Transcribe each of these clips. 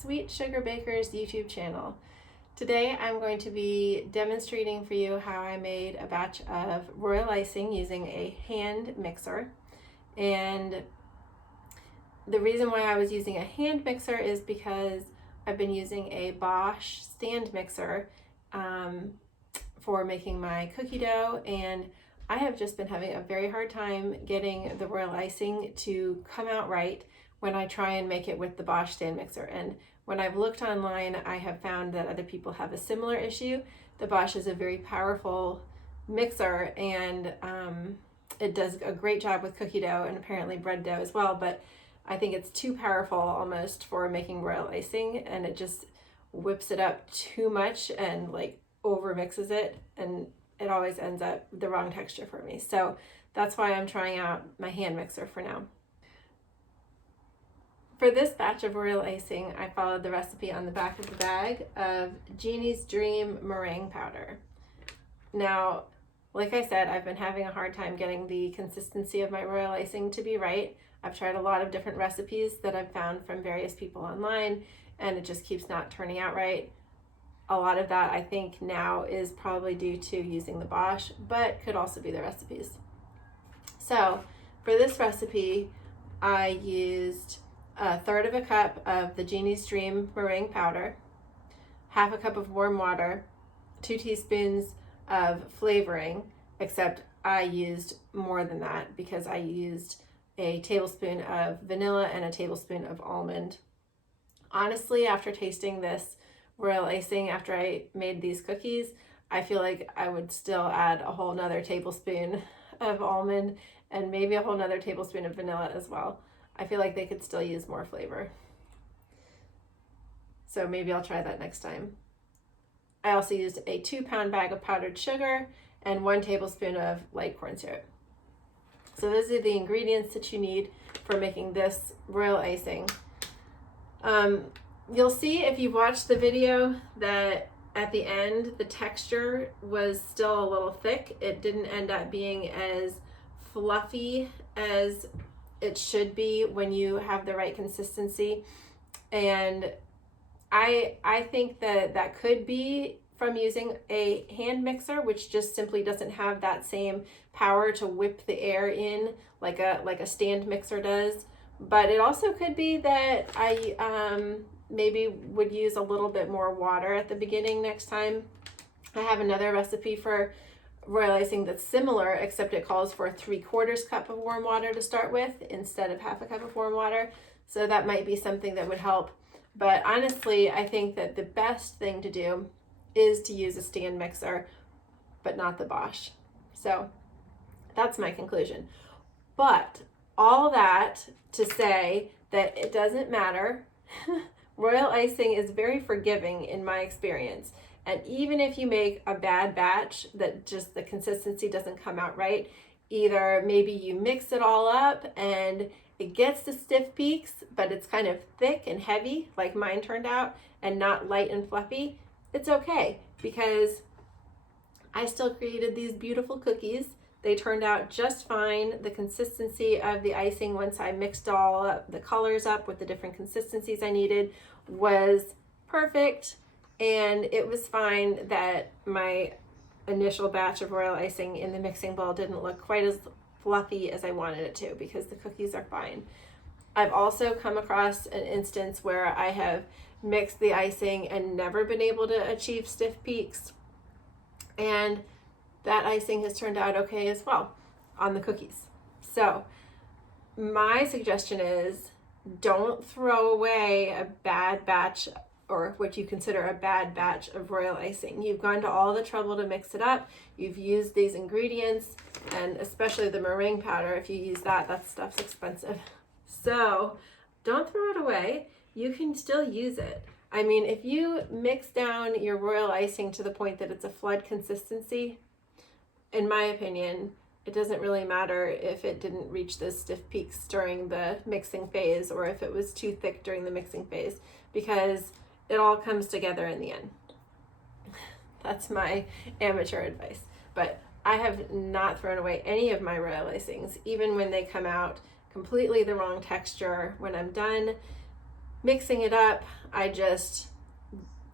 Sweet Sugar Baker's YouTube channel. Today I'm going to be demonstrating for you how I made a batch of royal icing using a hand mixer. And the reason why I was using a hand mixer is because I've been using a Bosch stand mixer for making my cookie dough, and I have just been having a very hard time getting the royal icing to come out right when I try and make it with the Bosch stand mixer. And when I've looked online, I have found that other people have a similar issue. The Bosch is a very powerful mixer, and it does a great job with cookie dough and apparently bread dough as well, but I think it's too powerful almost for making royal icing, and it just whips it up too much and like over mixes it, and it always ends up the wrong texture for me. So that's why I'm trying out my hand mixer for now. For this batch of royal icing, I followed the recipe on the back of the bag of Genie's Dream Meringue Powder. Now, like I said, I've been having a hard time getting the consistency of my royal icing to be right. I've tried a lot of different recipes that I've found from various people online, and it just keeps not turning out right. A lot of that I think now is probably due to using the Bosch, but could also be the recipes. So for this recipe, I used 1/3 of a cup of the Genie's Dream Meringue Powder, 1/2 cup of warm water, 2 teaspoons of flavoring, except I used more than that because I used a tablespoon of vanilla and a tablespoon of almond. Honestly, after tasting this royal icing after I made these cookies, I feel like I would still add a whole nother tablespoon of almond and maybe a whole nother tablespoon of vanilla as well. I feel like they could still use more flavor. So maybe I'll try that next time. I also used a 2-pound bag of powdered sugar and 1 tablespoon of light corn syrup. So those are the ingredients that you need for making this royal icing. You'll see if you've watched the video that at the end the texture was still a little thick. It didn't end up being as fluffy as it should be when you have the right consistency. And I think that could be from using a hand mixer, which just simply doesn't have that same power to whip the air in like a stand mixer does. But it also could be that I maybe would use a little bit more water at the beginning next time. I have another recipe for royal icing that's similar, except it calls for 3/4 cup of warm water to start with instead of 1/2 cup of warm water. So that might be something that would help. But honestly, I think that the best thing to do is to use a stand mixer, but not the Bosch. So that's my conclusion. But all that to say that it doesn't matter. Royal icing is very forgiving in my experience. And even if you make a bad batch that just the consistency doesn't come out right, either maybe you mix it all up and it gets the stiff peaks, but it's kind of thick and heavy like mine turned out and not light and fluffy, it's okay because I still created these beautiful cookies. They turned out just fine. The consistency of the icing, once I mixed all up the colors up with the different consistencies I needed, was perfect. And it was fine that my initial batch of royal icing in the mixing bowl didn't look quite as fluffy as I wanted it to, because the cookies are fine. I've also come across an instance where I have mixed the icing and never been able to achieve stiff peaks, and that icing has turned out okay as well on the cookies. So my suggestion is don't throw away a bad batch, or what you consider a bad batch of royal icing. You've gone to all the trouble to mix it up. You've used these ingredients, and especially the meringue powder. If you use that stuff's expensive. So don't throw it away. You can still use it. I mean, if you mix down your royal icing to the point that it's a flood consistency, in my opinion, it doesn't really matter if it didn't reach the stiff peaks during the mixing phase or if it was too thick during the mixing phase, because it all comes together in the end. That's my amateur advice. But I have not thrown away any of my royal icings, even when they come out completely the wrong texture. When I'm done mixing it up, I just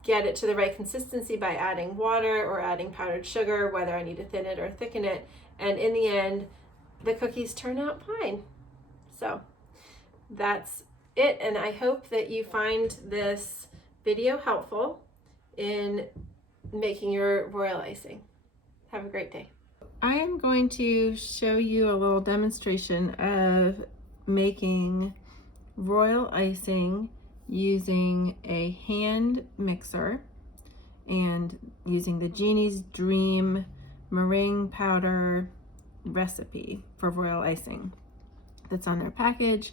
get it to the right consistency by adding water or adding powdered sugar, whether I need to thin it or thicken it. And in the end, the cookies turn out fine. So that's it. And I hope that you find this video helpful in making your royal icing. Have a great day. I am going to show you a little demonstration of making royal icing using a hand mixer and using the Genie's Dream Meringue Powder recipe for royal icing that's on their package.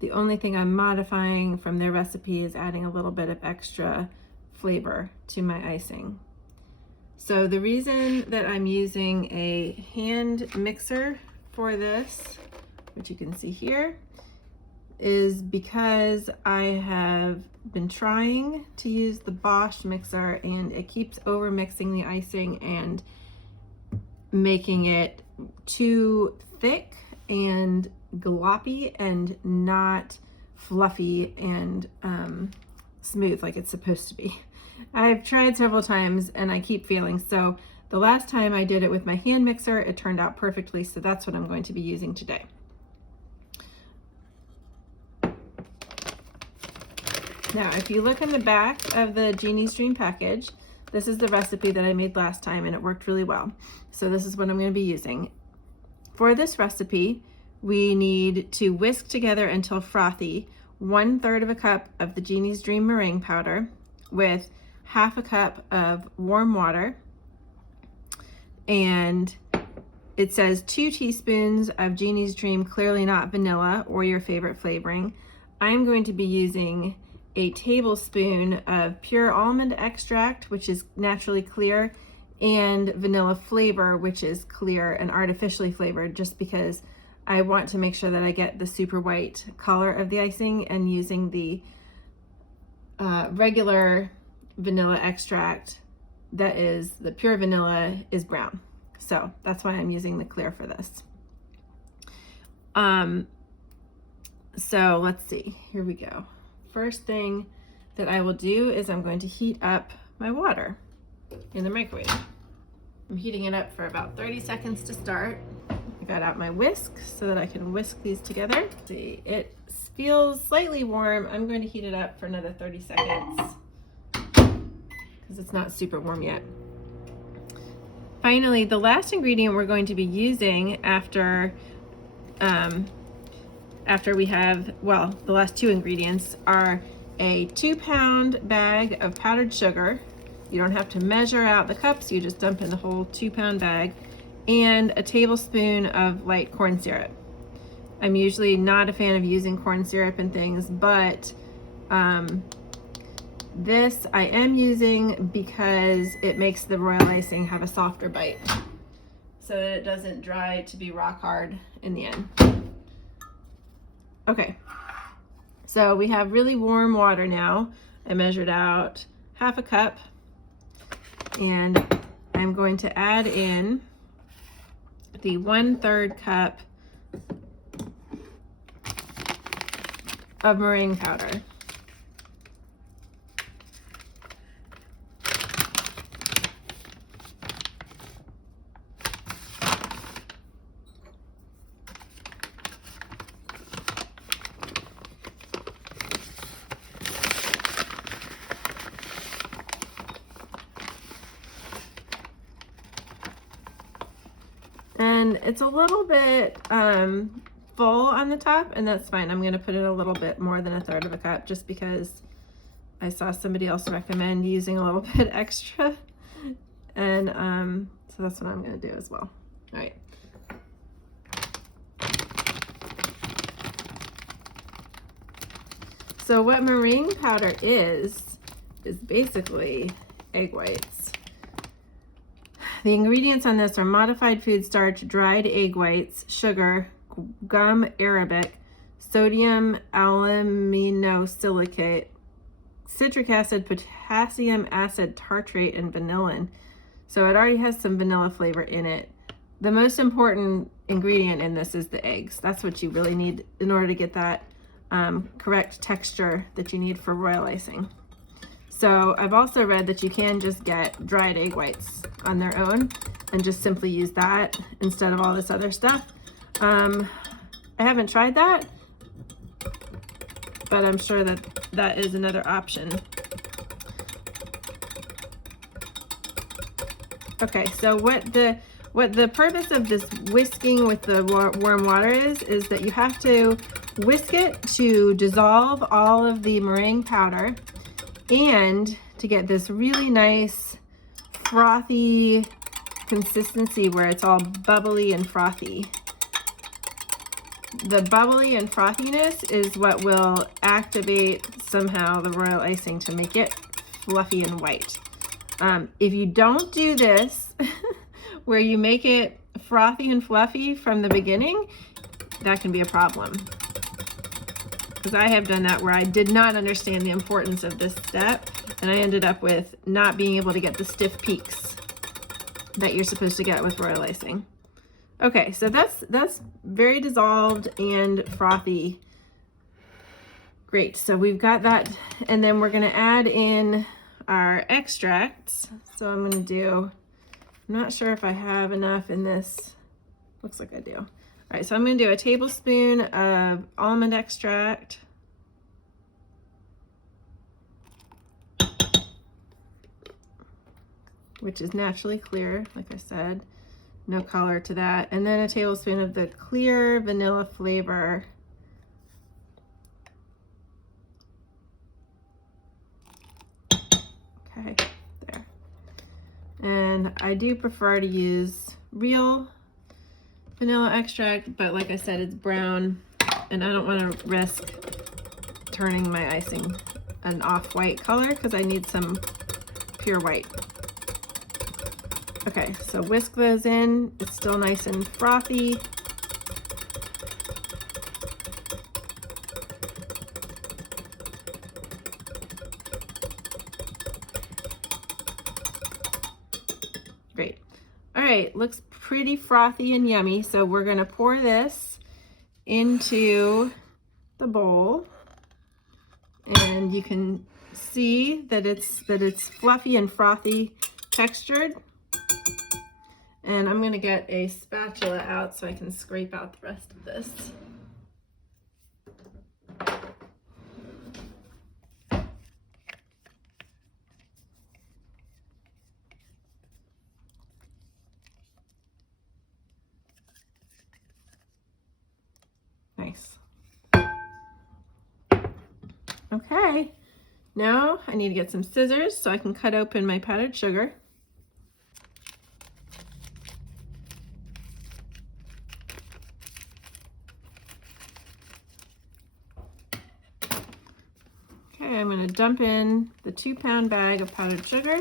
The only thing I'm modifying from their recipe is adding a little bit of extra flavor to my icing. So the reason that I'm using a hand mixer for this, which you can see here, is because I have been trying to use the Bosch mixer and it keeps over mixing the icing and making it too thick and gloppy and not fluffy and smooth like it's supposed to be. I've tried several times and I keep failing. So the last time I did it with my hand mixer, it turned out perfectly. So that's what I'm going to be using today. Now, if you look in the back of the Genie's Dream package, this is the recipe that I made last time and it worked really well. So this is what I'm going to be using. For this recipe, we need to whisk together until frothy 1/3 of a cup of the Genie's Dream meringue powder with 1/2 cup of warm water, and it says 2 teaspoons of Genie's Dream, clearly not vanilla or your favorite flavoring. I'm going to be using a tablespoon of pure almond extract, which is naturally clear, and vanilla flavor, which is clear and artificially flavored, just because I want to make sure that I get the super white color of the icing, and using the regular vanilla extract, that is the pure vanilla, is brown. So that's why I'm using the clear for this. So let's see, here we go. First thing that I will do is I'm going to heat up my water in the microwave. I'm heating it up for about 30 seconds to start. I got out my whisk so that I can whisk these together. See, it feels slightly warm. I'm going to heat it up for another 30 seconds because it's not super warm yet. Finally, the last ingredient we're going to be using after we have, well, the last 2 ingredients are a 2-pound bag of powdered sugar. You don't have to measure out the cups, you just dump in the whole 2-pound bag, and a tablespoon of light corn syrup. I'm usually not a fan of using corn syrup and things, but this I am using because it makes the royal icing have a softer bite so that it doesn't dry to be rock hard in the end. Okay, so we have really warm water now. I measured out 1/2 cup, and I'm going to add in the 1/3 cup of meringue powder. And it's a little bit full on the top, and that's fine. I'm going to put it a little bit more than 1/3 of a cup just because I saw somebody else recommend using a little bit extra. And so that's what I'm going to do as well. All right. So what meringue powder is basically egg whites. The ingredients on this are modified food starch, dried egg whites, sugar, gum arabic, sodium aluminosilicate, citric acid, potassium acid tartrate, and vanillin. So it already has some vanilla flavor in it. The most important ingredient in this is the eggs. That's what you really need in order to get that correct texture that you need for royal icing. So I've also read that you can just get dried egg whites on their own and just simply use that instead of all this other stuff. I haven't tried that, but I'm sure that that is another option. Okay, so what the purpose of this whisking with the warm water is that you have to whisk it to dissolve all of the meringue powder and to get this really nice frothy consistency where it's all bubbly and frothy. The bubbly and frothiness is what will activate somehow the royal icing to make it fluffy and white. If you don't do this, where you make it frothy and fluffy from the beginning, that can be a problem. Because I have done that where I did not understand the importance of this step, and I ended up with not being able to get the stiff peaks that you're supposed to get with royal icing. Okay, so that's very dissolved and frothy. Great, so we've got that, and then we're gonna add in our extracts. So I'm gonna do, I'm not sure if I have enough in this. Looks like I do. All right, so I'm gonna do a tablespoon of almond extract. Which is naturally clear, like I said, no color to that. And then a tablespoon of the clear vanilla flavor. Okay, there. And I do prefer to use real vanilla extract, but like I said, it's brown and I don't want to risk turning my icing an off-white color because I need some pure white. Okay, so whisk those in. It's still nice and frothy. Great. All right, looks pretty frothy and yummy. So we're gonna pour this into the bowl. And you can see that it's fluffy and frothy textured. And I'm gonna get a spatula out so I can scrape out the rest of this. Nice. Okay, now I need to get some scissors so I can cut open my powdered sugar. Okay, I'm going to dump in the 2-pound bag of powdered sugar.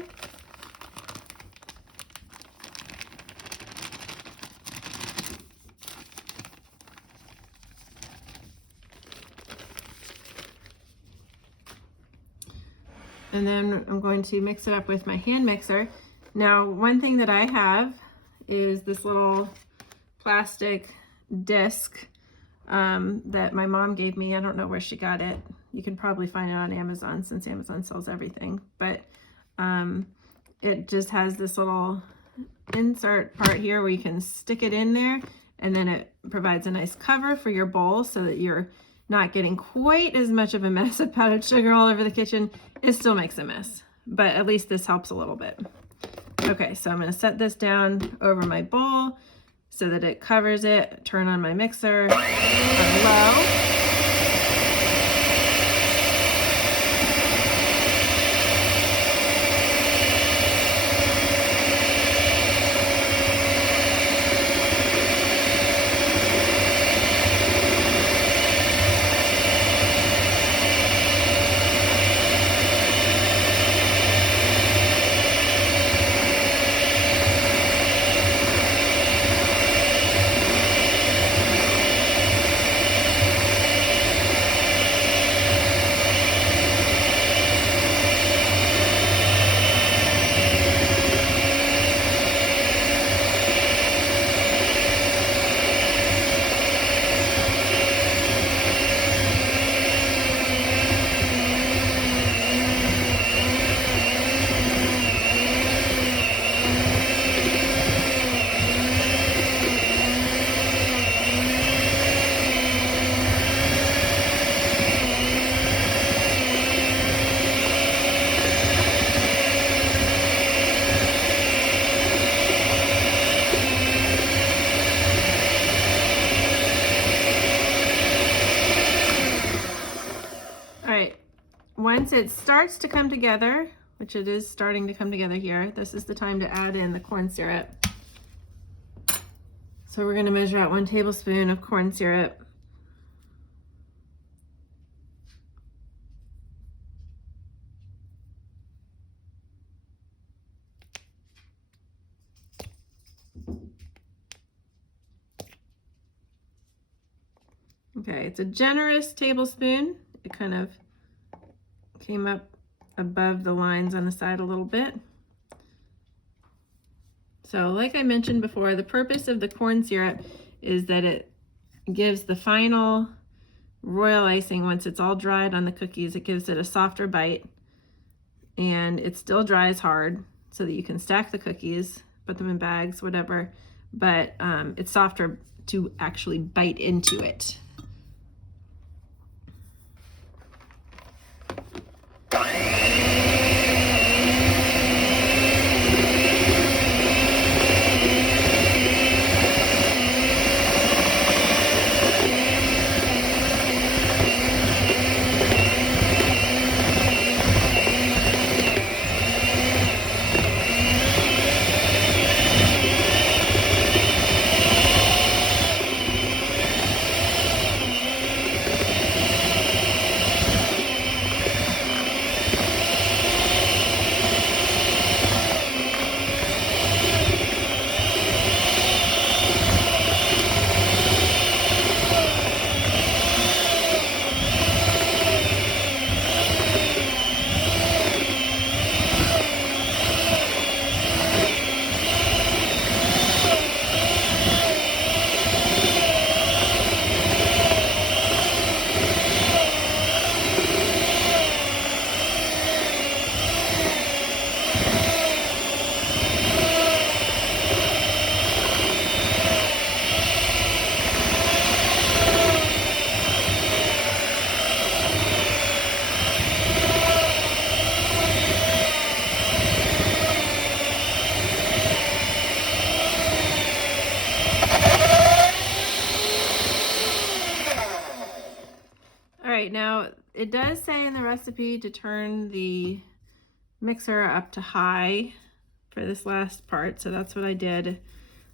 And then I'm going to mix it up with my hand mixer. Now, one thing that I have is this little plastic disc that my mom gave me. I don't know where she got it. You can probably find it on Amazon since Amazon sells everything. But it just has this little insert part here where you can stick it in there, and then it provides a nice cover for your bowl so that you're not getting quite as much of a mess of powdered sugar all over the kitchen. It still makes a mess, but at least this helps a little bit. Okay, so I'm going to set this down over my bowl so that it covers it. Turn on my mixer on low. once it starts to come together, which it is starting to come together here, this is the time to add in the corn syrup. So we're going to measure out 1 tablespoon of corn syrup. Okay, it's a generous tablespoon. It kind of came up above the lines on the side a little bit. So like I mentioned before, the purpose of the corn syrup is that it gives the final royal icing, once it's all dried on the cookies, it gives it a softer bite, and it still dries hard so that you can stack the cookies, put them in bags, whatever, but it's softer to actually bite into it. Now it does say in the recipe to turn the mixer up to high for this last part, so that's what I did.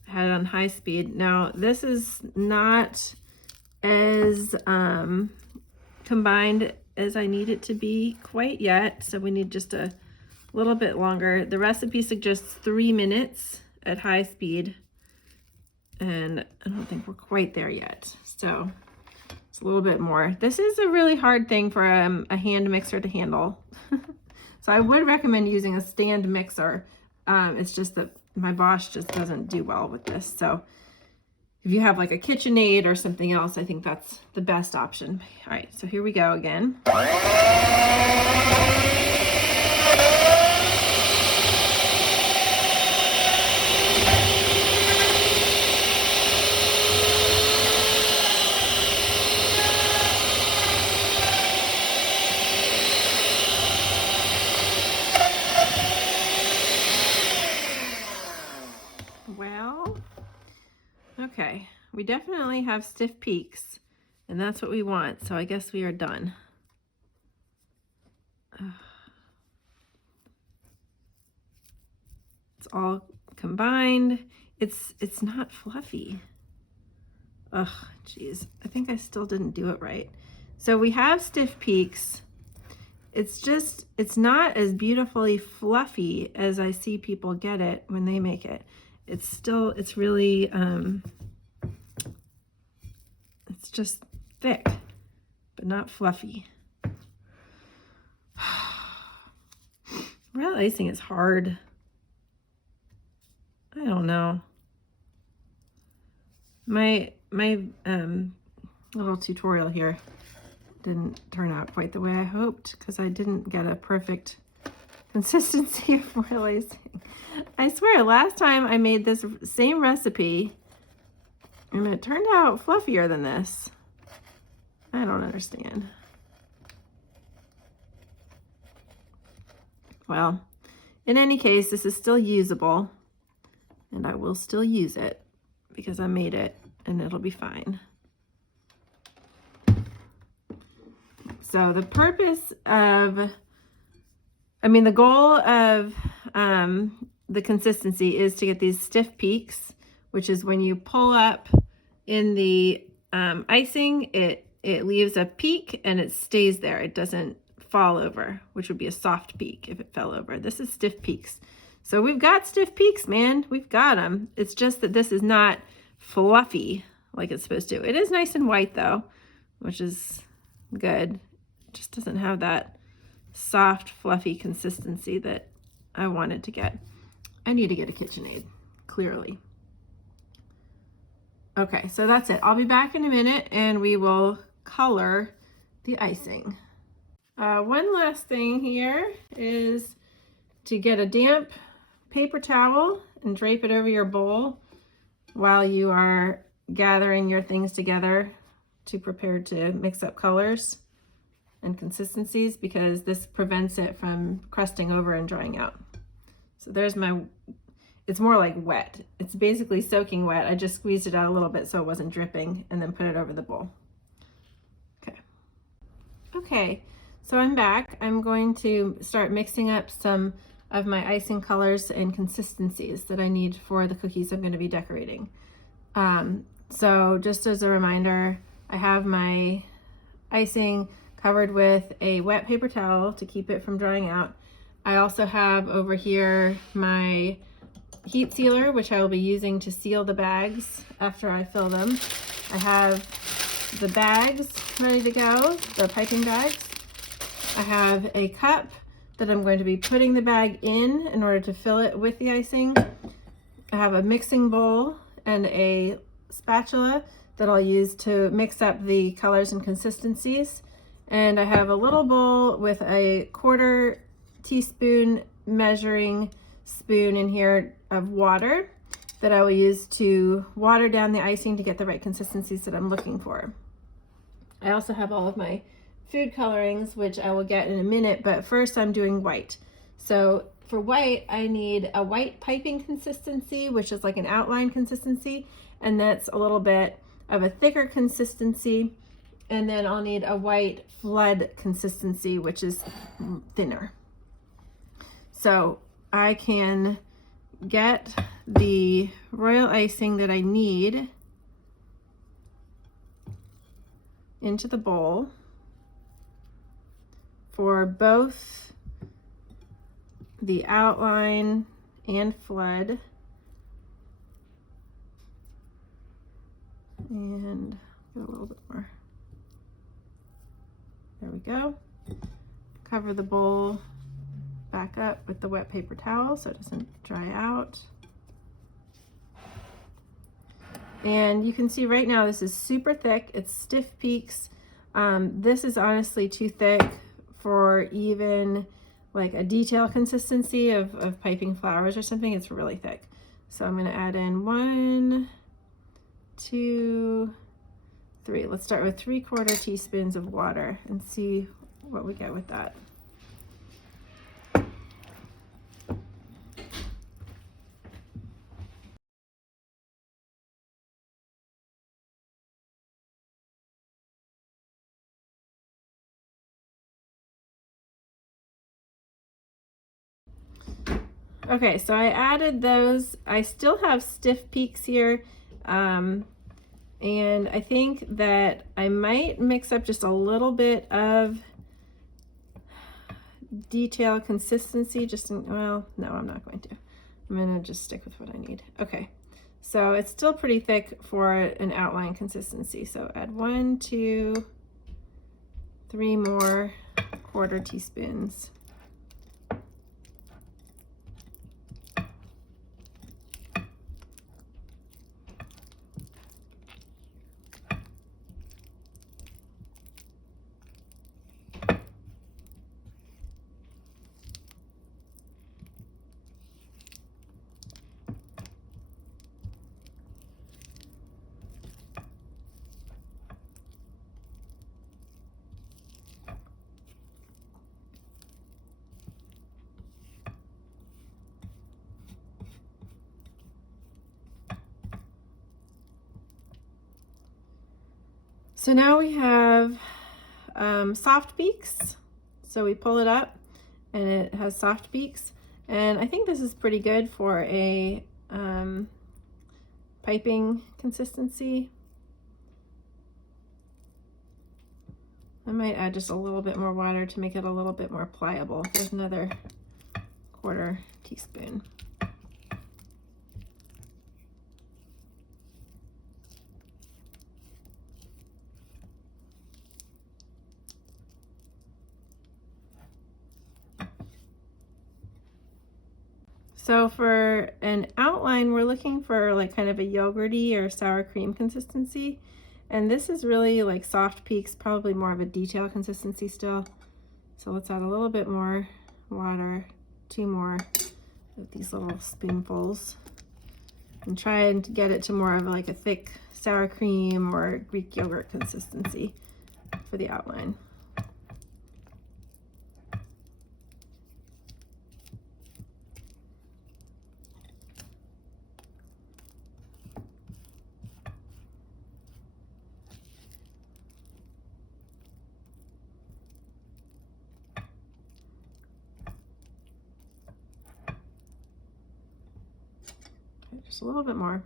I had it on high speed. Now this is not as combined as I need it to be quite yet, so we need just a little bit longer. The recipe suggests 3 minutes at high speed, and I don't think we're quite there yet, so it's a little bit more. This is a really hard thing for a hand mixer to handle. So I would recommend using a stand mixer. It's just that my Bosch just doesn't do well with this. So if you have like a KitchenAid or something else, I think that's the best option. All right, so here we go again. Okay, we definitely have stiff peaks, and that's what we want, so I guess we are done. It's all combined. It's not fluffy. Ugh, geez, I think I still didn't do it right. So we have stiff peaks. It's not as beautifully fluffy as I see people get it when they make it. It's really, it's just thick, but not fluffy. Real icing is hard. I don't know. My little tutorial here didn't turn out quite the way I hoped, because I didn't get a perfect consistency of real icing. I swear, last time I made this same recipe, and it turned out fluffier than this. I don't understand. Well, in any case, this is still usable, and I will still use it because I made it, and it'll be fine. So the purpose of, the goal of the consistency is to get these stiff peaks, which is when you pull up in the icing, it leaves a peak and it stays there. It doesn't fall over, which would be a soft peak if it fell over. This is stiff peaks. So we've got stiff peaks, man. We've got them. It's just that this is not fluffy like it's supposed to. It is nice and white though, which is good. It just doesn't have that soft, fluffy consistency that I wanted to get. I need to get a KitchenAid, clearly. Okay, so that's it. I'll be back in a minute and we will color the icing. One last thing here is to get a damp paper towel and drape it over your bowl while you are gathering your things together to prepare to mix up colors and consistencies, because this prevents it from crusting over and drying out. So there's my, it's more like wet. It's basically soaking wet. I just squeezed it out a little bit so it wasn't dripping and then put it over the bowl. Okay, so I'm back. I'm going to start mixing up some of my icing colors and consistencies that I need for the cookies I'm going to be decorating. So just as a reminder, I have my icing covered with a wet paper towel to keep it from drying out. I also have over here my heat sealer, which I will be using to seal the bags after I fill them. I have the bags ready to go, the piping bags. I have a cup that I'm going to be putting the bag in order to fill it with the icing. I have a mixing bowl and a spatula that I'll use to mix up the colors and consistencies. And I have a little bowl with a 1/4 teaspoon measuring spoon in here of water that I will use to water down the icing to get the right consistencies that I'm looking for. I also have all of my food colorings, which I will get in a minute, but first I'm doing white. So for white, I need a white piping consistency, which is like an outline consistency, and that's a little bit of a thicker consistency. And then I'll need a white flood consistency, which is thinner. So I can get the royal icing that I need into the bowl for both the outline and flood. And get a little bit more. There we go. Cover the bowl back up with the wet paper towel so it doesn't dry out. And you can see right now this is super thick. It's stiff peaks. This is honestly too thick for even like a detail consistency of piping flowers or something. It's really thick. So I'm going to add in 1, 2, 3. Let's start with 3/4 teaspoons of water and see what we get with that. Okay, so I added those. I still have stiff peaks here. And I think that I might mix up just a little bit of detail consistency, well, no, I'm not going to. I'm gonna just stick with what I need. Okay, so it's still pretty thick for an outline consistency. So add 1, 2, 3 more 1/4 teaspoons. So now we have soft peaks. So we pull it up and it has soft peaks. And I think this is pretty good for a piping consistency. I might add just a little bit more water to make it a little bit more pliable. There's another 1/4 teaspoon. So for an outline, we're looking for like kind of a yogurty or sour cream consistency. And this is really like soft peaks, probably more of a detail consistency still. So let's add a little bit more water, 2 more of these little spoonfuls. And try and get it to more of like a thick sour cream or Greek yogurt consistency for the outline. Just a little bit more.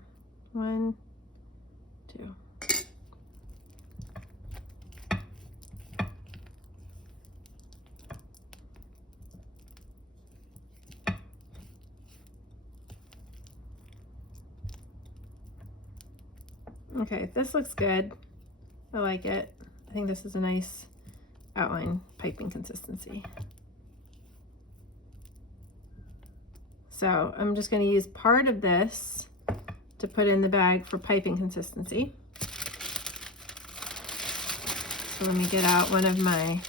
1, 2. Okay, this looks good. I like it. I think this is a nice outline piping consistency. So I'm just going to use part of this to put in the bag for piping consistency. So let me get out one of my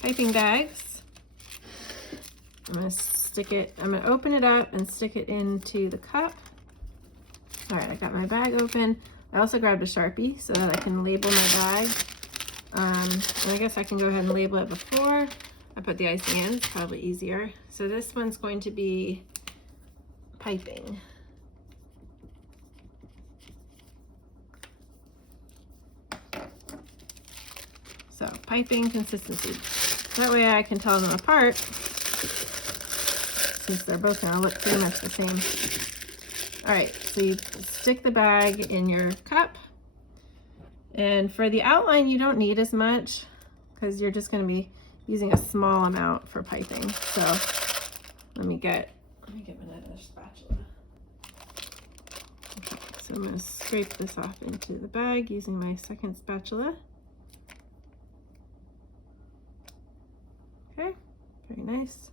piping bags. I'm going to open it up and stick it into the cup. All right, I got my bag open. I also grabbed a Sharpie so that I can label my bag. And I guess I can go ahead and label it before I put the icing in. It's probably easier. So this one's going to be piping. So piping consistency. That way I can tell them apart since they're both gonna look pretty much the same. All right, so you stick the bag in your cup. And for the outline, you don't need as much because you're just gonna be using a small amount for piping. So let me get another spatula. Okay, so I'm gonna scrape this off into the bag using my second spatula. Okay, very nice.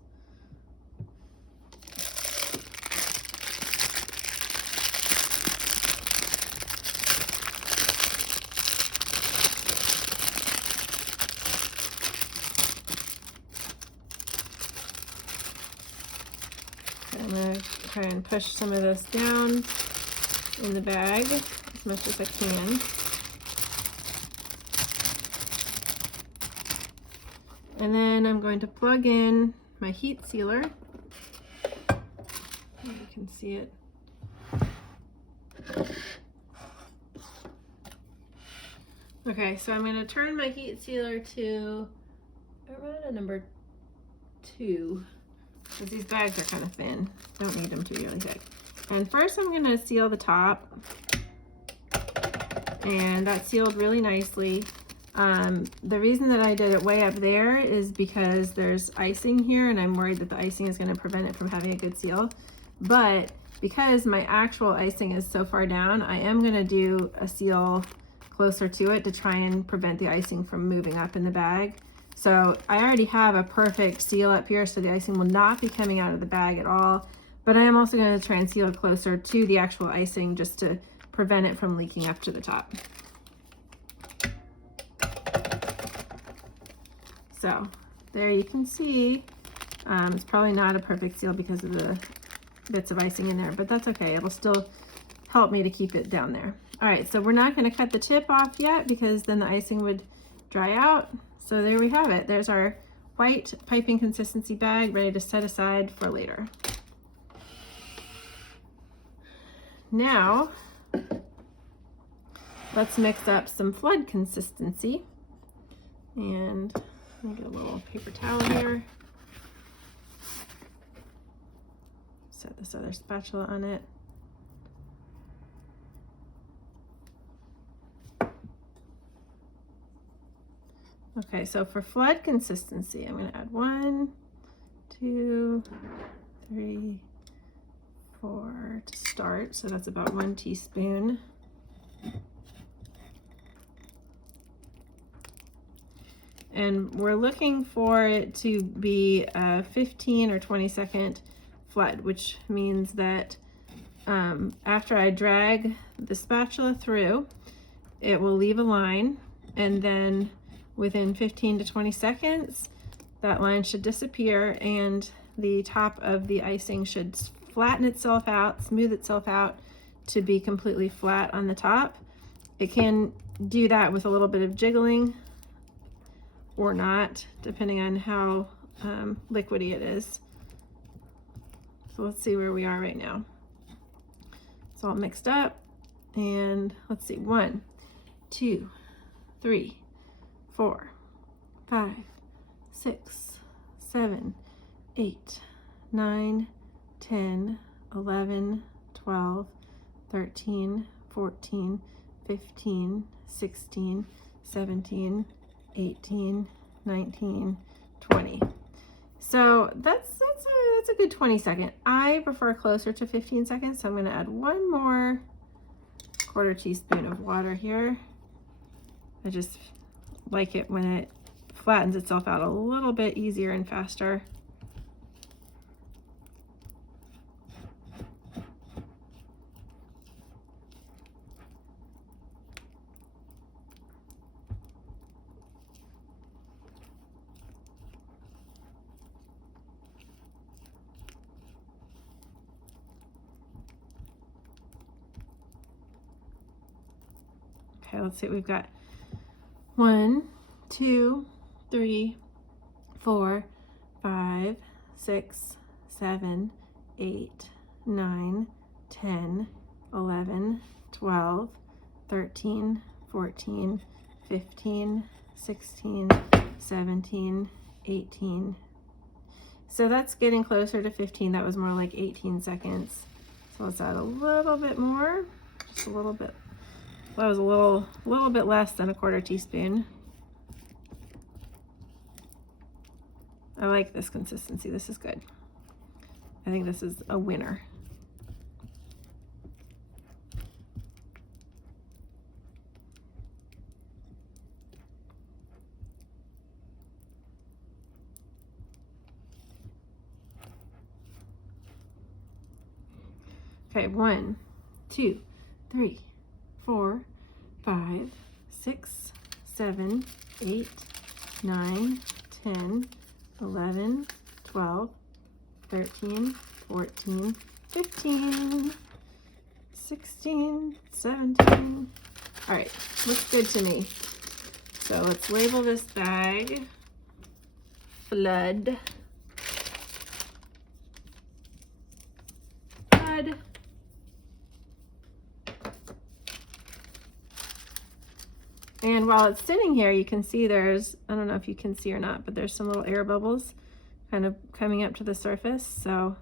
I'm going to try and push some of this down in the bag as much as I can. And then I'm going to plug in my heat sealer. You can see it. Okay, so I'm going to turn my heat sealer to around a number 2. Because these bags are kind of thin. Don't need them to be really thick. And first I'm going to seal the top. And that's sealed really nicely. The reason that I did it way up there is because there's icing here and I'm worried that the icing is going to prevent it from having a good seal. But because my actual icing is so far down, I am going to do a seal closer to it to try and prevent the icing from moving up in the bag. So I already have a perfect seal up here, so the icing will not be coming out of the bag at all. But I am also going to try and seal it closer to the actual icing just to prevent it from leaking up to the top. So there you can see, it's probably not a perfect seal because of the bits of icing in there, but that's okay. It'll still help me to keep it down there. All right, so we're not going to cut the tip off yet because then the icing would dry out. So there we have it. There's our white piping consistency bag ready to set aside for later. Now, let's mix up some flood consistency. And let me get a little paper towel here. Set this other spatula on it. Okay, so for flood consistency, I'm going to add 1, 2, 3, 4 to start. So that's about 1 teaspoon. And we're looking for it to be a 15 or 20-second flood, which means that after I drag the spatula through, it will leave a line, and then within 15 to 20 seconds, that line should disappear and the top of the icing should flatten itself out, smooth itself out to be completely flat on the top. It can do that with a little bit of jiggling or not, depending on how liquidy it is. So let's see where we are right now. It's all mixed up, and let's see, 1, 2, 3, 4, 5, 6, 7, 8, 9, 10, 11, 12, 13, 14, 15, 16, 17, 18, 19, 20. So that's a good 20 second. I prefer closer to 15 seconds, so I'm going to add 1 more 1/4 teaspoon of water here. I just like it when it flattens itself out a little bit easier and faster. Okay, let's see what we've got. 1, 2, 3, 4, 5, 6, 7, 8, 9, 10, 11, 12, 13, 14, 15, 16, 17, 18. So that's getting closer to 15. That was more like 18 seconds. So let's add a little bit more, just a little bit. That was a little bit less than 1/4 teaspoon. I like this consistency. This is good. I think this is a winner. Okay, 1, 2, 3, 4, 5, 6, 7, 8, 9, 10, 11, 12, 13, 14, 15, 16, 17. All right, looks good to me. So let's label this bag Flood. Flood. And while it's sitting here, you can see there's, I don't know if you can see or not, but there's some little air bubbles kind of coming up to the surface. So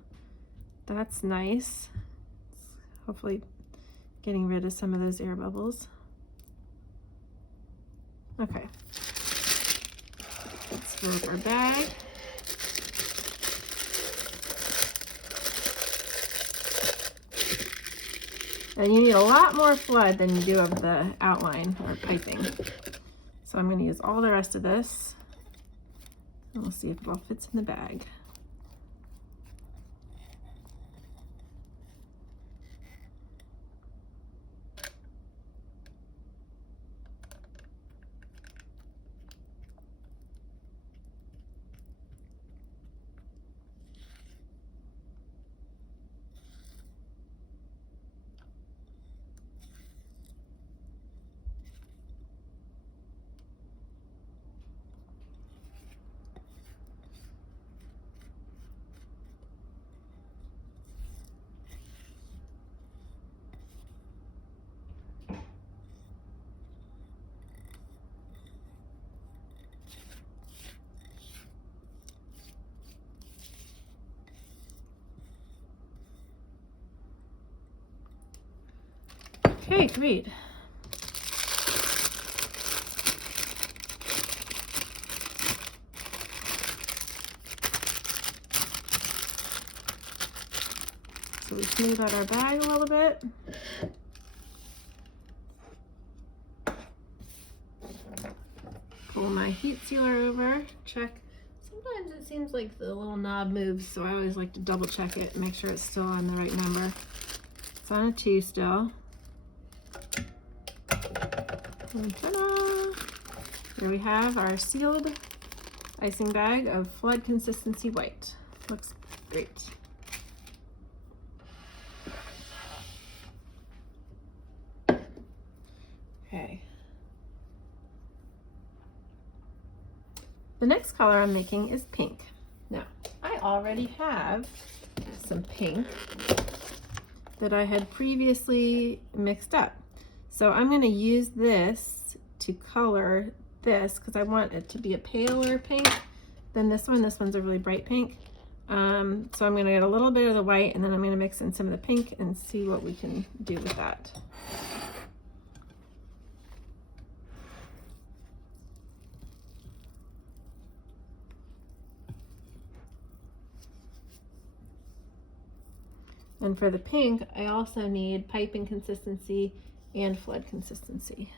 that's nice. Hopefully getting rid of some of those air bubbles. Okay. Let's fill up our bag. And you need a lot more flood than you do of the outline or piping. So I'm going to use all the rest of this. And we'll see if it all fits in the bag. Okay, great. So we smooth out our bag a little bit. Pull my heat sealer over, check. Sometimes it seems like the little knob moves, so I always like to double check it and make sure it's still on the right number. It's on a 2 still. And ta-da! Here we have our sealed icing bag of flood consistency white. Looks great. Okay. The next color I'm making is pink. Now, I already have some pink that I had previously mixed up. So I'm going to use this to color this because I want it to be a paler pink than this one. This one's a really bright pink. So I'm going to get a little bit of the white and then I'm going to mix in some of the pink and see what we can do with that. And for the pink, I also need piping consistency and flood consistency.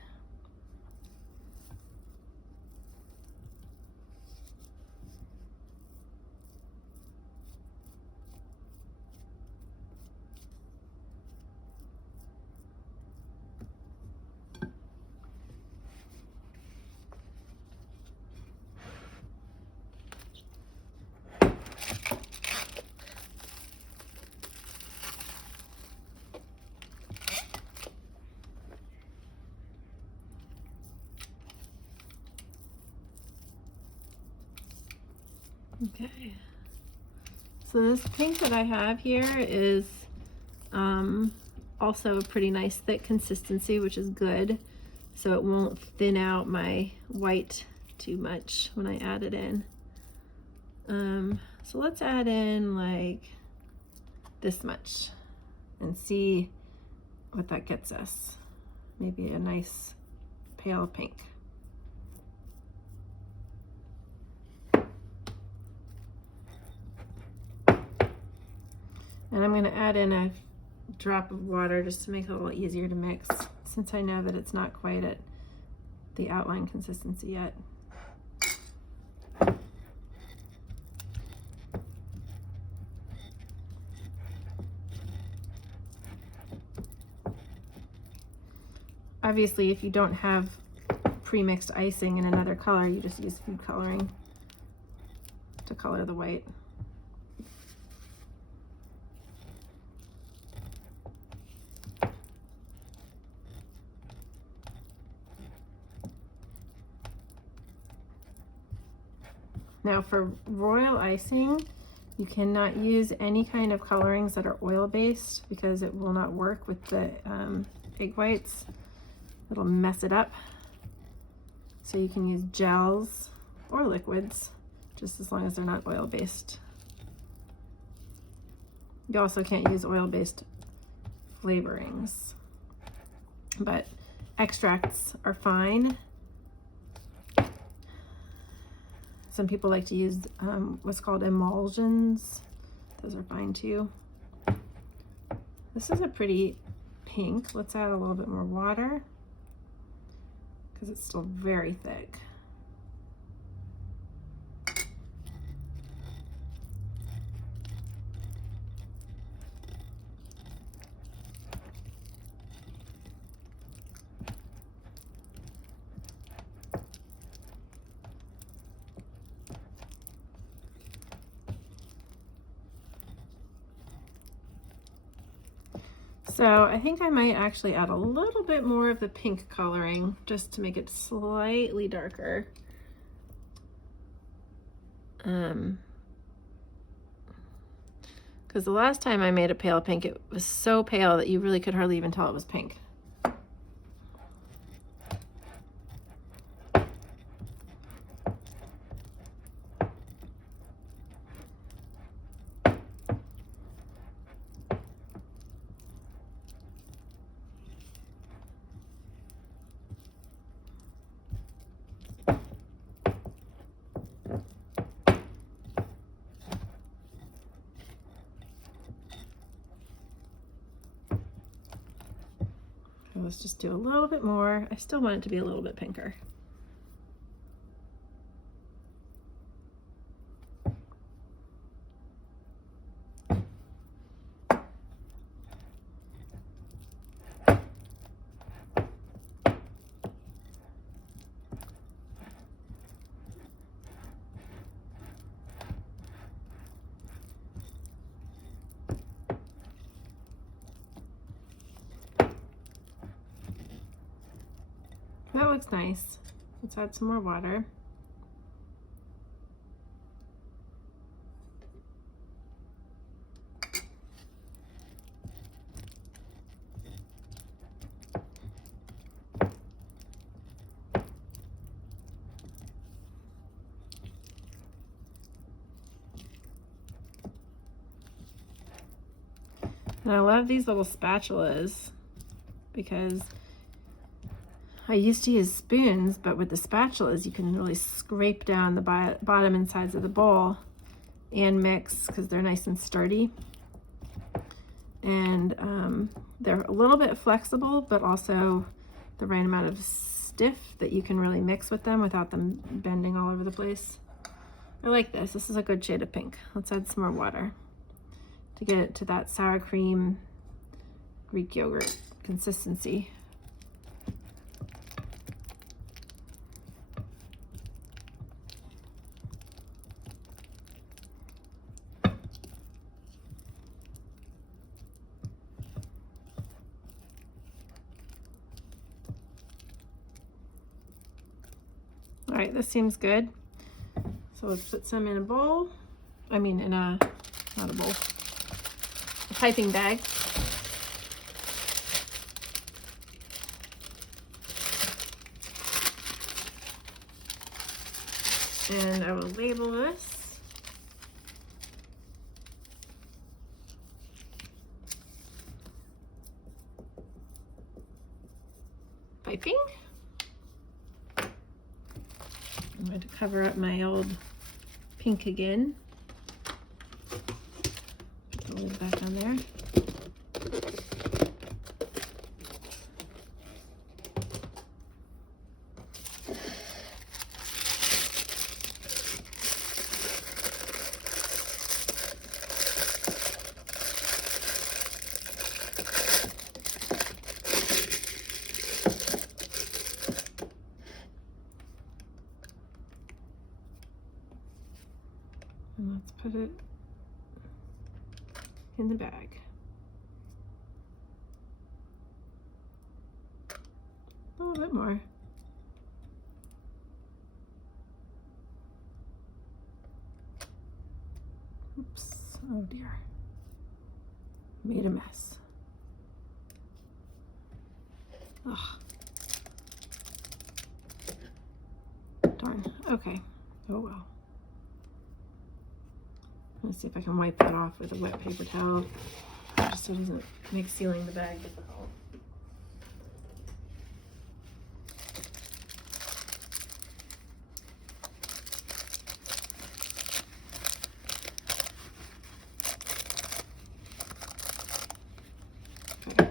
Okay, so this pink that I have here is also a pretty nice thick consistency, which is good, so it won't thin out my white too much when I add it in. So let's add in like this much and see what that gets us. Maybe a nice pale pink. And I'm going to add in a drop of water just to make it a little easier to mix, since I know that it's not quite at the outline consistency yet. Obviously, if you don't have pre-mixed icing in another color, you just use food coloring to color the white. Now for royal icing, you cannot use any kind of colorings that are oil-based because it will not work with the egg whites. It'll mess it up. So you can use gels or liquids, just as long as they're not oil-based. You also can't use oil-based flavorings, but extracts are fine. Some people like to use what's called emulsions. Those are fine too. This is a pretty pink. Let's add a little bit more water because it's still very thick. So I think I might actually add a little bit more of the pink coloring just to make it slightly darker. Because the last time I made a pale pink, it was so pale that you really could hardly even tell it was pink. let's just do a little bit more. I still want it to be a little bit pinker. That looks nice. Let's add some more water. And I love these little spatulas because I used to use spoons, but with the spatulas, you can really scrape down the bottom and sides of the bowl and mix because they're nice and sturdy. And they're a little bit flexible, but also the right amount of stiff that you can really mix with them without them bending all over the place. I like this. This is a good shade of pink. Let's add some more water to get it to that sour cream Greek yogurt consistency. All right, this seems good. So let's put some in a bowl. I mean, in a, not a bowl, a piping bag. And I will label this. Piping. I'm going to cover up my old pink again. Put the lid back on there. And let's put it in the bag. A little bit more. Oops, oh dear. Made a mess. Ugh. Darn, okay, oh well. Let's see if I can wipe that off with a wet paper towel, just so it doesn't make sealing the bag difficult. Okay.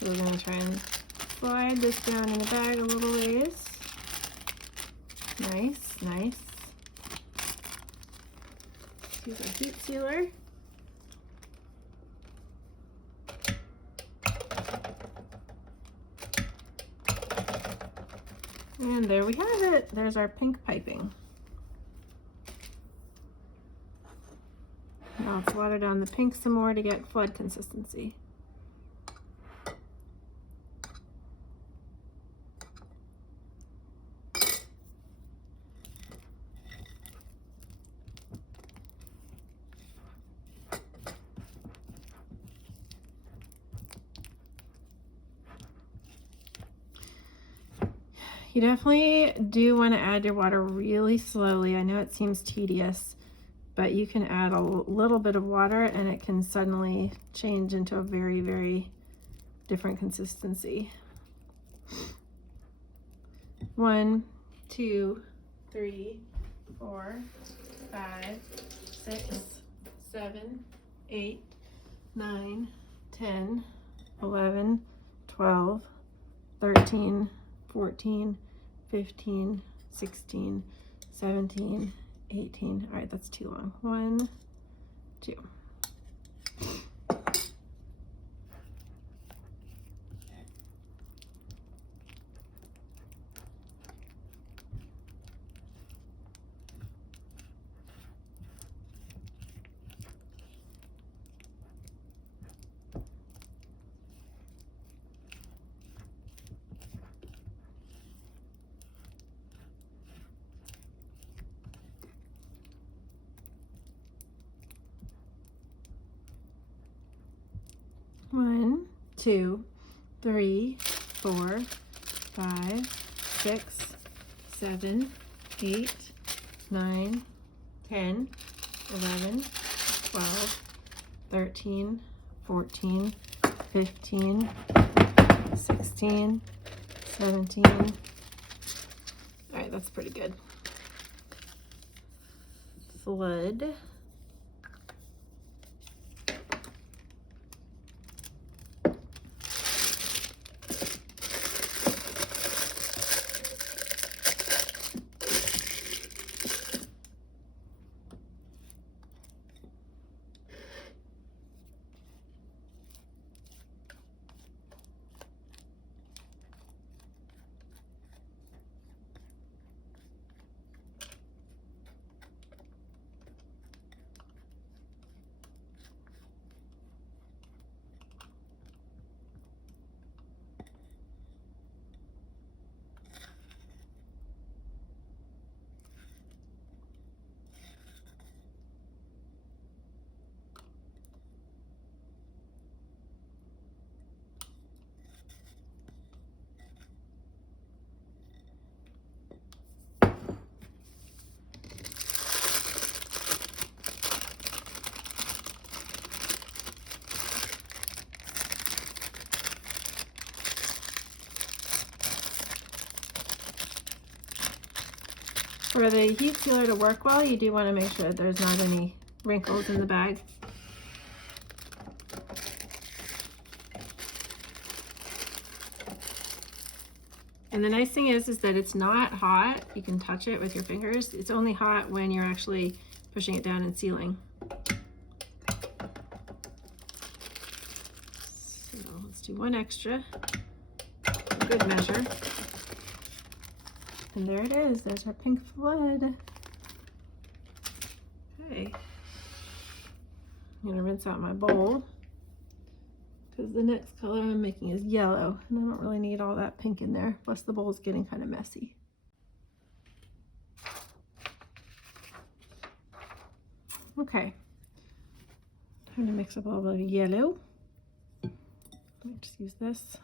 So we're going to try and slide this down in the bag a little ways. Nice, nice. Use our heat sealer. And there we have it. There's our pink piping. Now let's water down the pink some more to get flood consistency. You definitely do want to add your water really slowly. I know it seems tedious, but you can add a little bit of water and it can suddenly change into a very, very different consistency. 1, 2, 3, 4, 5, 6, 7, 8, 9, 10, 11, 12, 13, 14, 15, 16, 17, 18. All right, that's too long. 1, 2. One, 2, 3, 4, 5, 6, 7, 8, 9, 10, 11, 12, 13, 14, 15, 16, 17. All right, that's pretty good. Flood. For the heat sealer to work well, you do want to make sure that there's not any wrinkles in the bag. And the nice thing is that it's not hot. You can touch it with your fingers. It's only hot when you're actually pushing it down and sealing. So let's do 1 extra, a good measure. And there it is, there's our pink flood. Okay, I'm gonna rinse out my bowl because the next color I'm making is yellow and I don't really need all that pink in there. Plus the bowl's getting kind of messy. Okay, time to mix up a little bit of yellow. I'll just use this.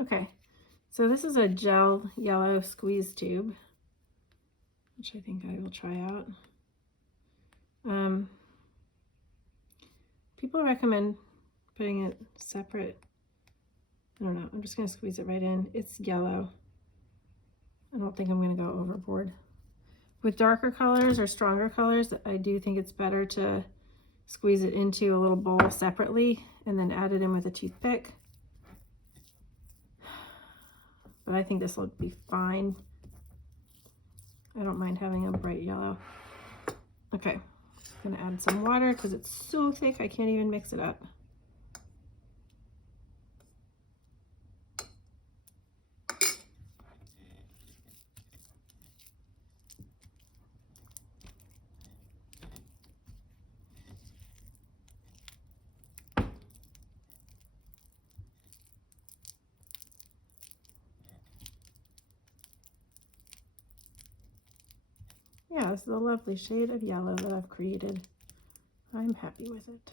Okay, so this is a gel yellow squeeze tube, which I think I will try out. People recommend putting it separate. I don't know, I'm just gonna squeeze it right in. It's yellow. I don't think I'm gonna go overboard. With darker colors or stronger colors, I do think it's better to squeeze it into a little bowl separately and then add it in with a toothpick. But I think this will be fine. I don't mind having a bright yellow. Okay, I'm gonna add some water because it's so thick I can't even mix it up. yeah, this is a lovely shade of yellow that I've created. I'm happy with it.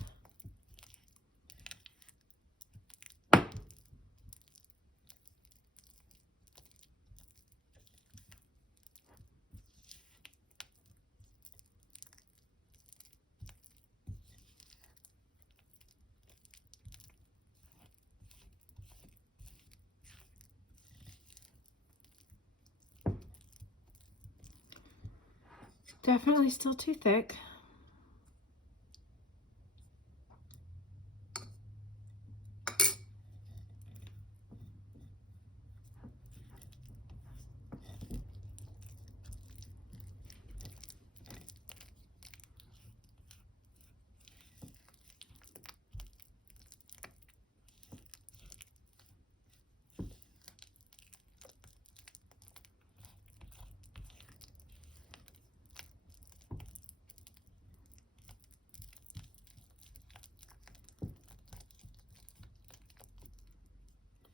Definitely still too thick.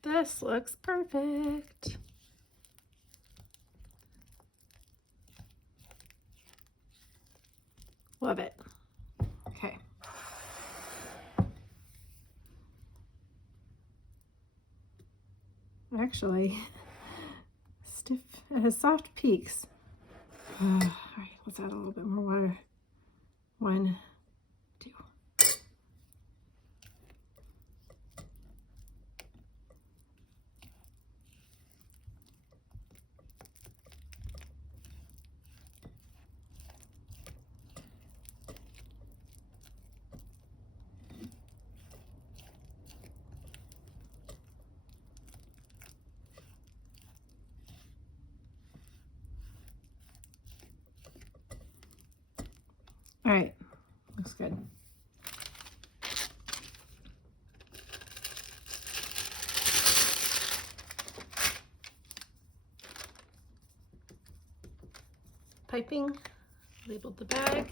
This looks perfect. Love it. Okay. Actually, stiff, it has soft peaks. All right, let's add a little bit more water. 1, 2. All right, looks good. Piping, labeled the bag.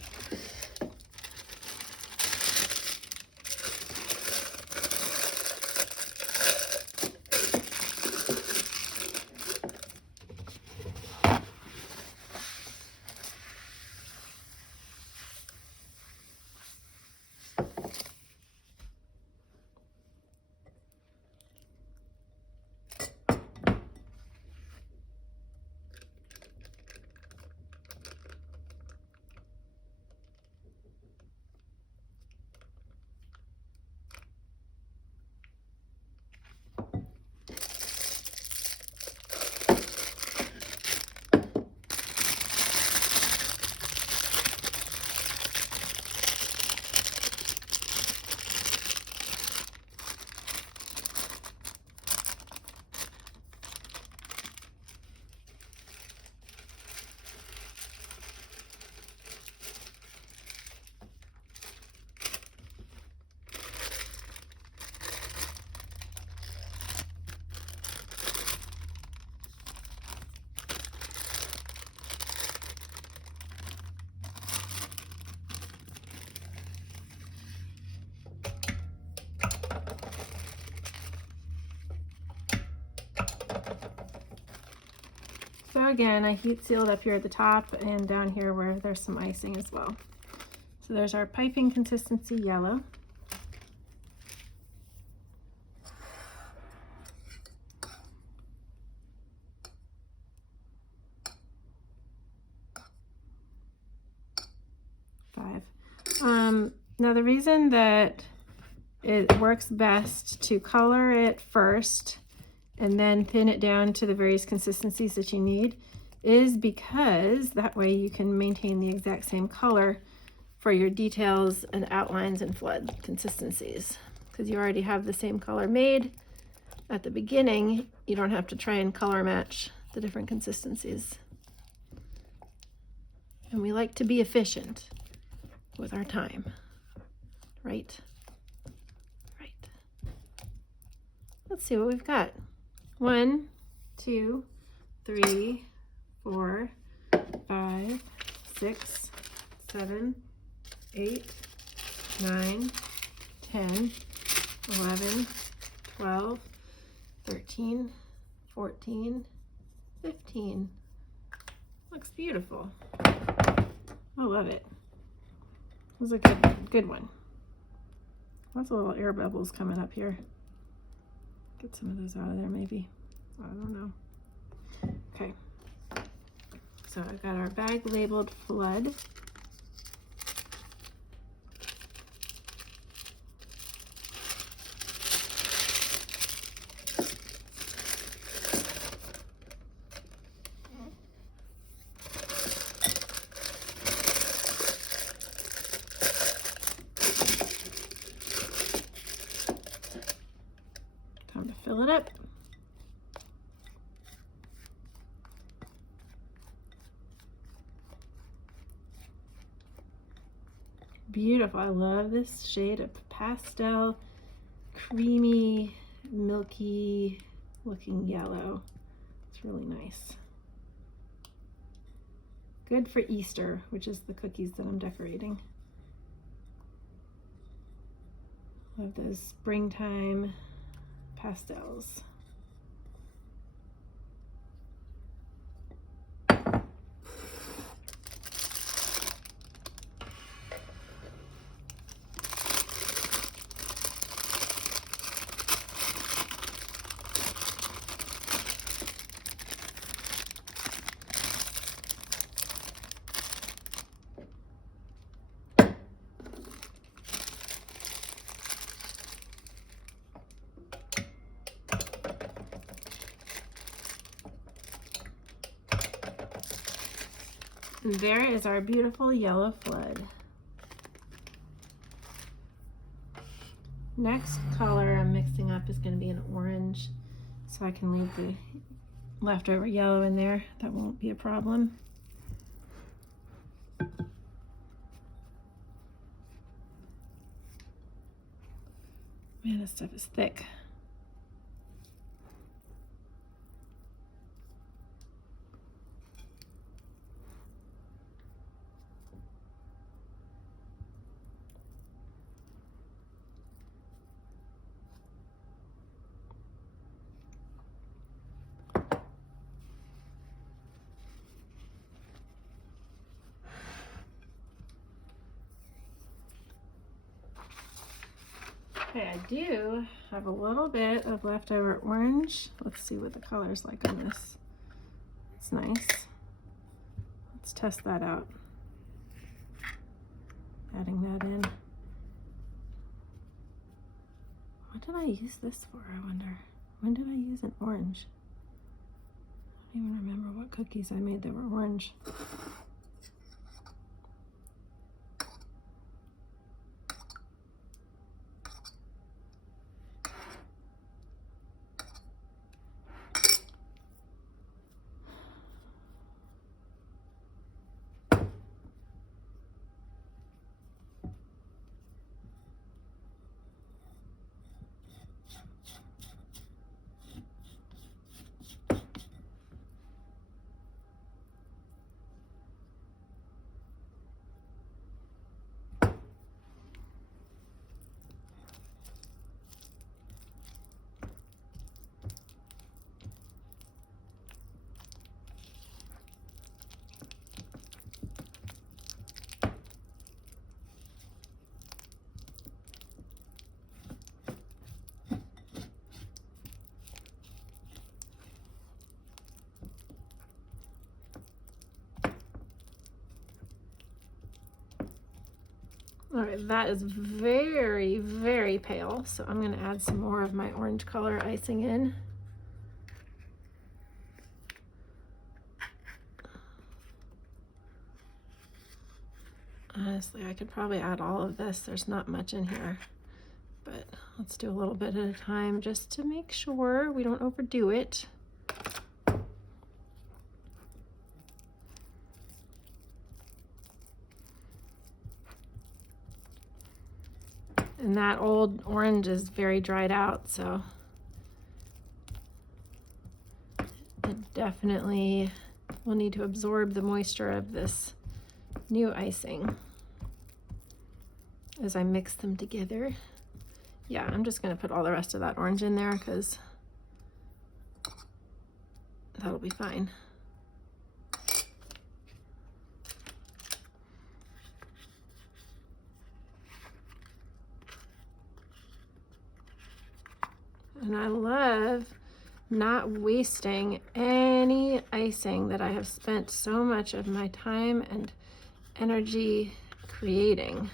So again, I heat sealed up here at the top and down here where there's some icing as well. So there's our piping consistency yellow. Now the reason that it works best to color it first and then thin it down to the various consistencies that you need is because that way you can maintain the exact same color for your details and outlines and flood consistencies. Because you already have the same color made at the beginning, you don't have to try and color match the different consistencies. And we like to be efficient with our time, right? Right. Let's see what we've got. 1, 2, 3, 4, 5, 6, 7, 8, 9, 10, 11, 12, 13, 14, 15. Looks beautiful. I love it. It was a good one. Lots of little air bubbles coming up here. Get some of those out of there maybe. I don't know. Okay. So I've got our bag labeled Flood. Time to fill it up. Beautiful. I love this shade of pastel, creamy, milky looking yellow. It's really nice. Good for Easter, which is the cookies that I'm decorating. Love those springtime pastels. And there is our beautiful yellow flood. Next color I'm mixing up is going to be an orange, so I can leave the leftover yellow in there. That won't be a problem. Man, this stuff is thick. Okay, I do have a little bit of leftover orange. Let's see what the color's like on this. It's nice. Let's test that out. Adding that in. What did I use this for, I wonder? When did I use an orange? I don't even remember what cookies I made that were orange. All right, that is very, very pale, so I'm going to add some more of my orange color icing in. Honestly, I could probably add all of this. There's not much in here, but let's do a little bit at a time just to make sure we don't overdo it. And that old orange is very dried out, so it definitely will need to absorb the moisture of this new icing as I mix them together. Yeah, I'm just going to put all the rest of that orange in there because that'll be fine. I love not wasting any icing that I have spent so much of my time and energy creating.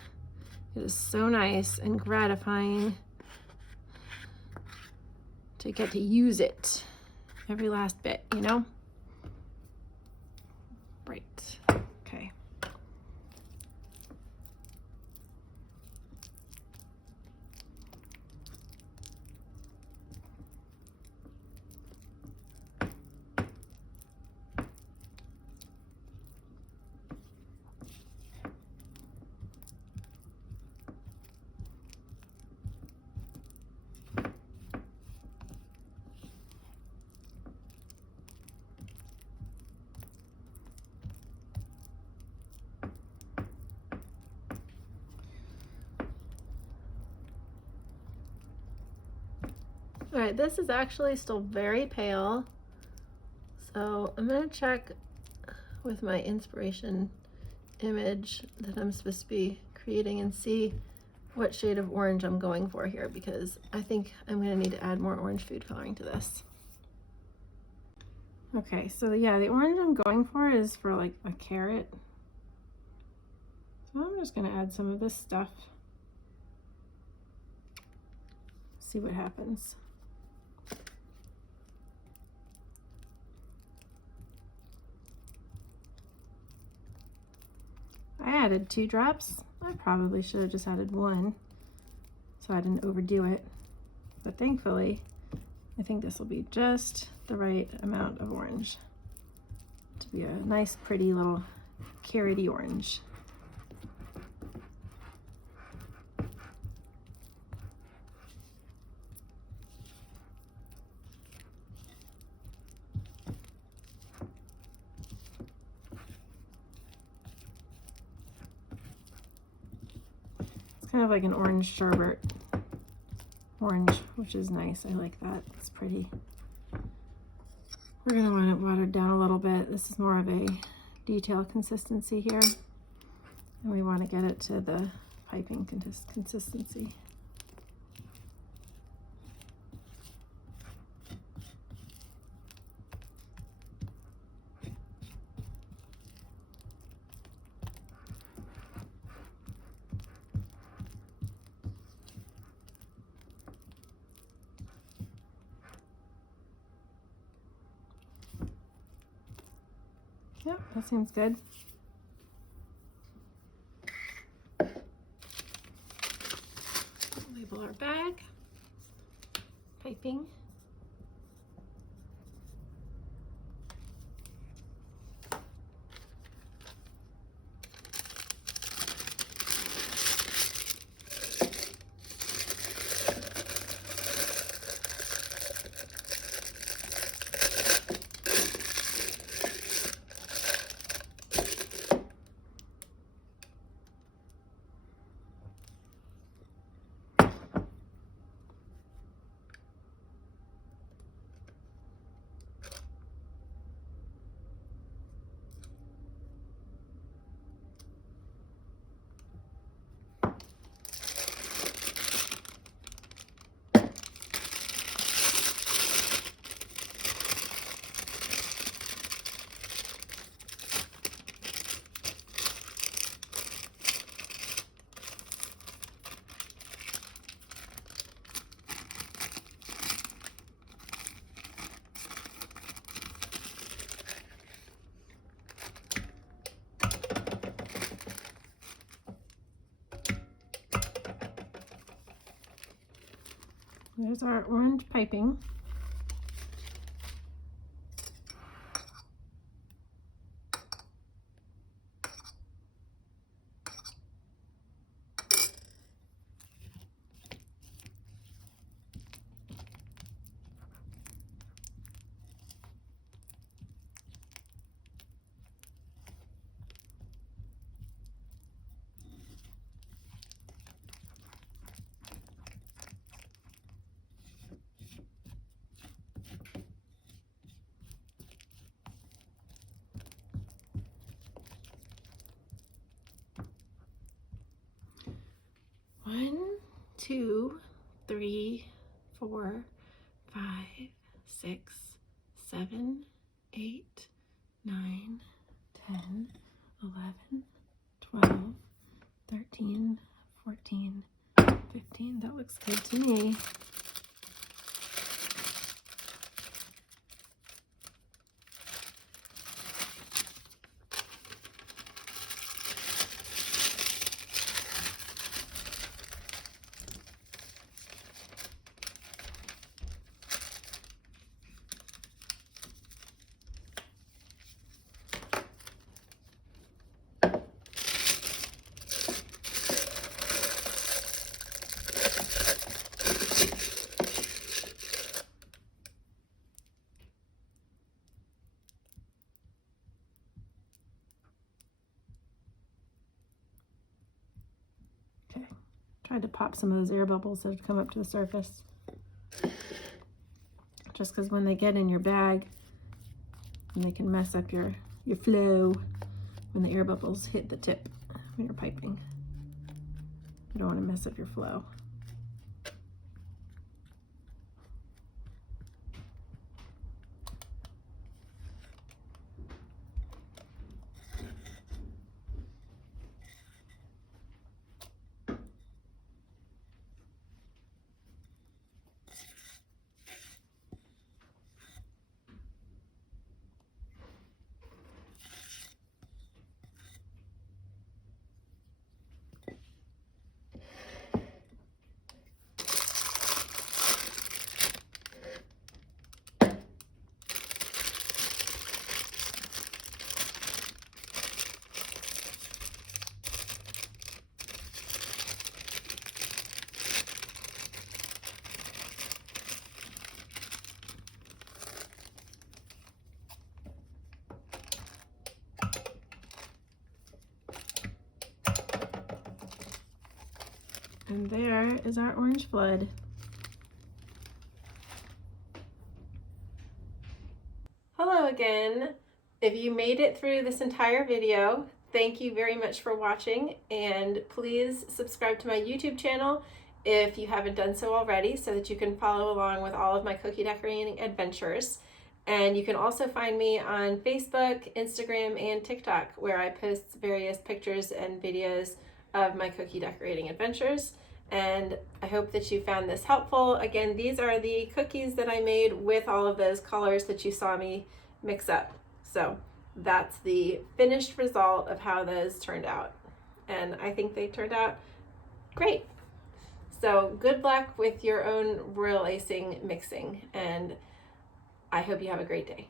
It is so nice and gratifying to get to use it, every last bit, you know? Right, okay. All right, this is actually still very pale. So I'm gonna check with my inspiration image that I'm supposed to be creating and see what shade of orange I'm going for here, because I think I'm gonna need to add more orange food coloring to this. Okay, so yeah, the orange I'm going for is for like a carrot. So I'm just gonna add some of this stuff. See what happens. I added 2 drops. I probably should have just added 1 so I didn't overdo it. But thankfully, I think this will be just the right amount of orange to be a nice, pretty little carroty orange. Kind of like an orange sherbet orange, which is nice. I like that. It's pretty. We're going to want it watered down a little bit. This is more of a detail consistency here, and we want to get it to the piping consistency. Yep, that seems good. Label our bag. Piping. There's our orange piping. One, two, three, 4, 5, 6, 7, 8, 9, 10, 11, 12, 13, 14, 15. That looks good to me. Okay, tried to pop some of those air bubbles that have come up to the surface. Just because when they get in your bag, and they can mess up your flow when the air bubbles hit the tip when you're piping. You don't want to mess up your flow. And there is our orange flood. Hello again. If you made it through this entire video, thank you very much for watching, and please subscribe to my YouTube channel if you haven't done so already so that you can follow along with all of my cookie decorating adventures. And you can also find me on Facebook, Instagram, and TikTok, where I post various pictures and videos of my cookie decorating adventures. And I hope that you found this helpful. Again, these are the cookies that I made with all of those colors that you saw me mix up. So that's the finished result of how those turned out. And I think they turned out great. So good luck with your own royal icing mixing, and I hope you have a great day.